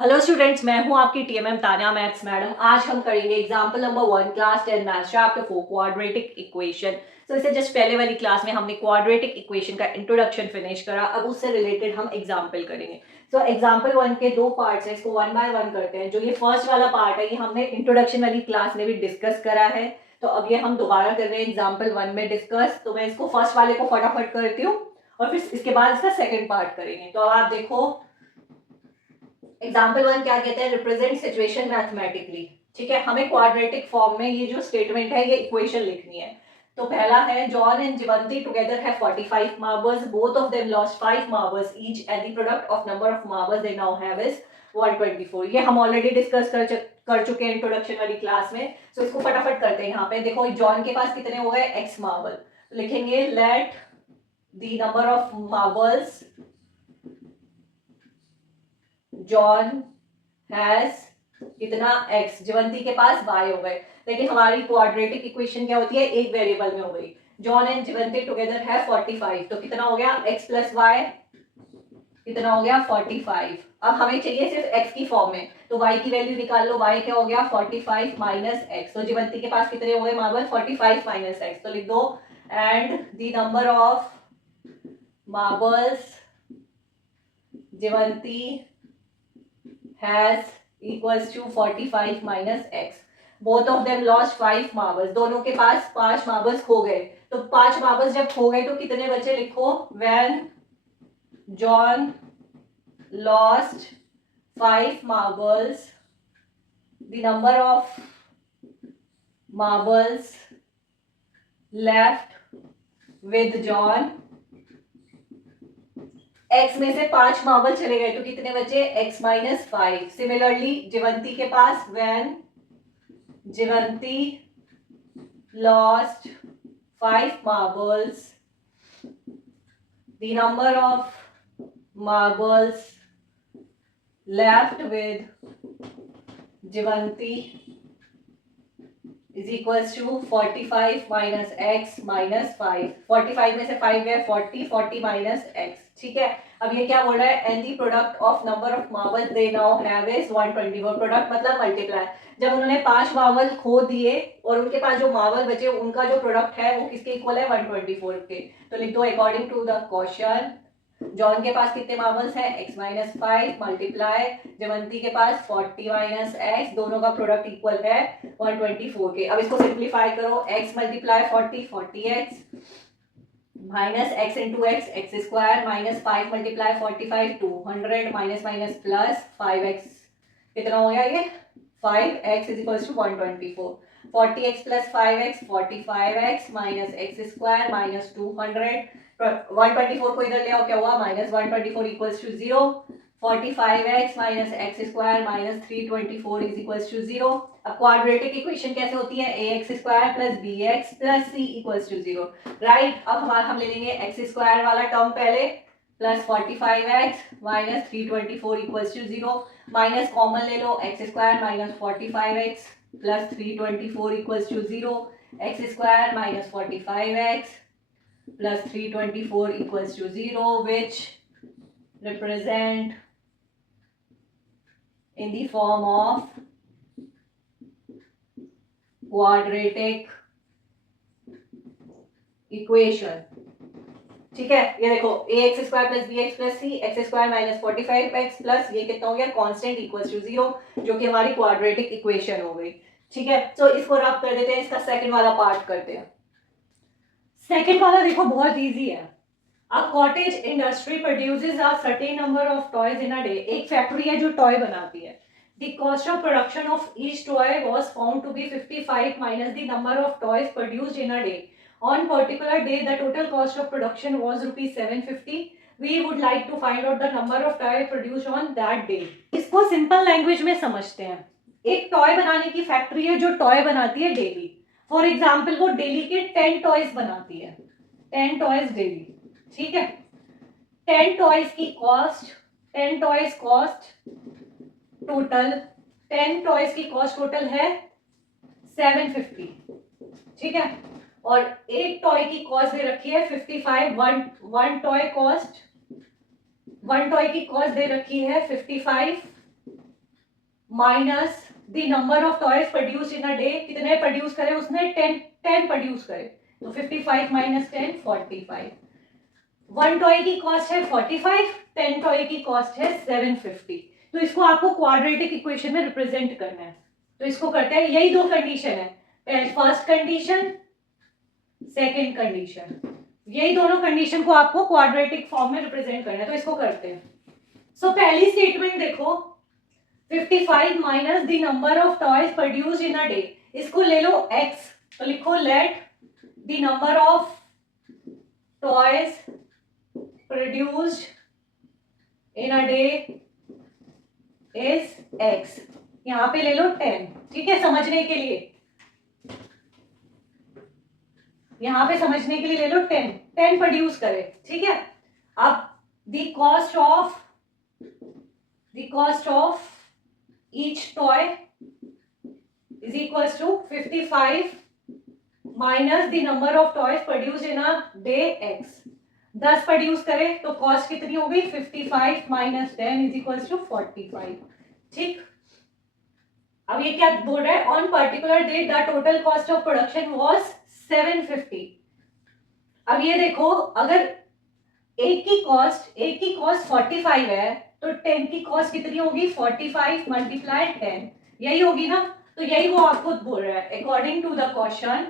Hello students, मैं हूं आपकी टीएमएम तान्या मैथ्स मैडम। आज हम करेंगे example number 1 class 10 maths chapter 4 quadratic equation. तो इससे जस्ट पहले वाली क्लास में हमने क्वाड्रेटिक इक्वेशन का इंट्रोडक्शन फिनिश करा। अब उससे रिलेटेड हम एग्जांपल करेंगे। तो एग्जांपल 1 के दो पार्ट्स हैं, इसको वन बाय वन करते हैं। जो ये फर्स्ट वाला पार्ट है ये हमने इंट्रोडक्शन वाली क्लास में भी डिस्कस करा है, तो अब ये हम दोबारा कर रहे हैं एग्जाम्पल 1 में डिस्कस। तो मैं इसको फर्स्ट वाले को फटाफट करती हूँ और फिर इसके बाद इसका सेकेंड पार्ट करेंगे। तो अब आप देखो एग्जाम्पल 1 क्या कहते हैं, रिप्रेजेंट सिचुएशन मैथमेटिकली। ठीक है, हमें क्वाड्रेटिक फॉर्म में ये जो स्टेटमेंट है ये इक्वेशन लिखनी है। तो पहला है John and Jivanti together have 45 marbles, both of them lost 5 marbles each and the product of number of marbles they now have is 124। ये हम ऑलरेडी डिस्कस कर चुके हैं इंट्रोडक्शन वाली क्लास में। तो इसको फटाफट करते हैं। यहाँ पे देखो जॉन के पास कितने हो गए, x मार्बल। तो लिखेंगे let the number of marbles John has कितना x, जीवंती के पास y हो गए। लेकिन हमारी क्वाड्रेटिक इक्वेशन क्या होती है, एक वेरिएबल में हो गई। जॉन एंड जीवंती टुगेदर है 45, तो कितना हो गया x प्लस वाई, कितना हो गया 45। अब हमें चाहिए सिर्फ x की फॉर्म में, तो y की वैल्यू निकाल लो। y क्या हो गया 45 माइनस एक्स। तो जीवंती के पास कितने हो गए मार्बल, 45 माइनस एक्स। तो लिख दो and the number of marbles Jivanti has equals to 45 minus x. Both of them lost 5 marbles. दोनों के पास 5 मार्बल्स खो गए। तो 5 मार्बल्स जब खो गए तो कितने बचे, लिखो when John lost 5 marbles, the number of marbles left with John, x में से 5 मार्बल चले गए तो कितने बचे, x माइनस 5। सिमिलरली जीवंती के पास when जीवंती lost 5 marbles, the number of marbles left with जीवंती is equals to 45 minus x minus 5। 45 में से 5 गए, 40, 40 minus x। ठीक है, अब ये क्या बोल रहा है, and the product of number of marbles they now have is 124। Product मतलब मल्टीप्लाई। जब उन्होंने 5 मार्बल खो दिए और उनके पास जो मार्बल बचे उनका जो प्रोडक्ट है वो किसके इक्वल है, 124 के। तो लिख दो according to the question John के पास कितने मार्बल्स हैं, x माइनस 5 मल्टीप्लाई जवंती के पास 40 माइनस एक्स, दोनों का प्रोडक्ट इक्वल है 124 के। अब इसको सिंप्लीफाई करो, x multiply 40, 40x minus x into x, x square minus 5 multiply 45, 200 minus minus plus 5x, कितना हो गया ये 5x is equals to 124। 40x plus 5x 45x minus x square minus 200। 124 को इधर ले आओ, क्या हुआ minus 124 equals to 0। 45x minus x square minus 324 is equals to 0। अब क्वाड्रेटिक इक्वेशन कैसे होती है, ax square plus bx plus c equals to 0। Right, अब हम ले लेंगे एक्स स्क्वायर वाला टर्म पहले plus 45x minus 324 equals to 0, minus common ले लो, x square minus 45x plus 324 equals to 0, x square minus 45x plus 324 equals to 0, which represent in the form of quadratic equation। ठीक है, ये देखो ax square plus bx plus c, x square minus 45x plus ये कितना हो गया constant equals to 0, जो कि हमारी क्वाड्रेटिक इक्वेशन हो गई। ठीक है, तो इसको रब कर देते हैं, इसका सेकंड वाला पार्ट करते हैं। सेकेंड वाला देखो बहुत इजी है। A cottage industry produces a certain number of toys in a day. एक फैक्ट्री है जो टॉय बनाती है। The cost of production of each toy was found to be 55 minus the number of toys produced in a day. On particular day the total cost of production was ₹750। We would like to find out the number of toy produced on that day. इसको simple language में समझते हैं। एक toy बनाने की factory है जो toy बनाती है डेली। फॉर एग्जाम्पल वो डेली के 10 टॉयज बनाती है, 10 टॉयज डेली। ठीक है, 10 टॉयज की cost, 10 toys cost total, 10 toys की कॉस्ट टोटल है 750। ठीक है, और एक टॉय की कॉस्ट दे रखी है 55। वन टॉय की कॉस्ट दे रखी है 55 minus the number of toys produce in a day, कितने प्रोड्यूस करे उसने, 10 प्रोड्यूस करे, तो 55 माइनस 10 45। 1 टॉय की कॉस्ट है 45, 10 टॉय की कॉस्ट है 750। तो इसको आपको क्वाड्रेटिक इक्वेशन में रिप्रेजेंट करना है, तो इसको करते हैं। यही दो कंडीशन है, फर्स्ट कंडीशन, सेकेंड कंडीशन, यही दोनों कंडीशन को आपको क्वाड्रेटिक फॉर्म में रिप्रेजेंट करना है, तो इसको करते हैं। सो पहली स्टेटमेंट देखो, 55 minus the number of toys produced in a day, इसको ले लो x, तो लिखो let the number of toys produced in a day is x, यहां पे ले लो 10, ठीक है, समझने के लिए, यहां पे समझने के लिए ले लो 10 प्रोड्यूस करे, ठीक है। अब the cost of each toy is equals to 55 minus the number of toys produced in a day x, 10 produce करे तो कॉस्ट कितनी हो गई, 55 माइनस 10 इज इक्वल्स टू 45, ठीक। अब ये क्या बोल रहा है, on particular date the total cost of production was 750। अब ये देखो, अगर एक की कॉस्ट 45 है तो 10 की कॉस्ट कितनी होगी, 45 मल्टीप्लाई 10, यही होगी ना। तो यही वो आपको बोल रहा है, according to the question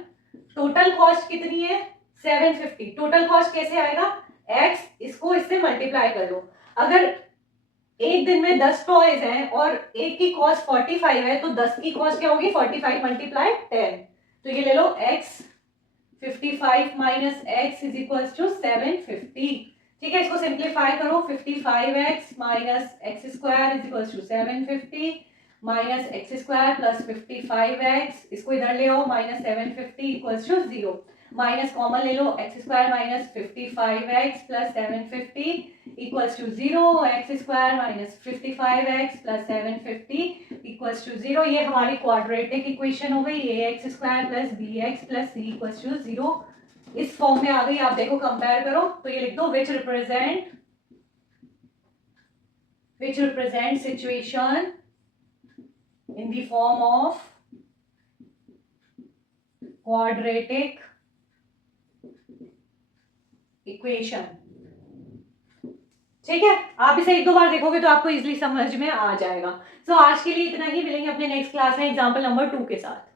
total cost कितनी है 750। टोटल कॉस्ट कैसे आएगा, x, इसको इससे मल्टीप्लाई कर लो। अगर एक दिन में 10 टॉयज हैं और एक की कॉस्ट 45 है तो 10 की कॉस्ट क्या होगी, 45 मल्टीप्लाई 10, तो ये ले लो x, 55 minus x is equals to 750, ठीक है। इसको सिंप्लीफाई करो, 55x minus x square is equals to 750 minus x square plus 55x, इसको इधर ले आओ, minus 750 equals to 0, minus common ले लो, x square minus 55x plus 750 equals to 0, x square minus 55x plus 750 equals to 0। ये हमारी quadratic equation हो गई, a x square plus b x plus c equals to 0, इस form में आ गई। आप देखो, कंपेयर करो, तो ये लिख दो, which represent situation in the form of quadratic equation, ठीक है। आप इसे एक दो बार देखोगे तो आपको इजीली समझ में आ जाएगा। सो आज के लिए इतना ही, मिलेंगे अपने नेक्स्ट क्लास में एग्जांपल नंबर 2 के साथ।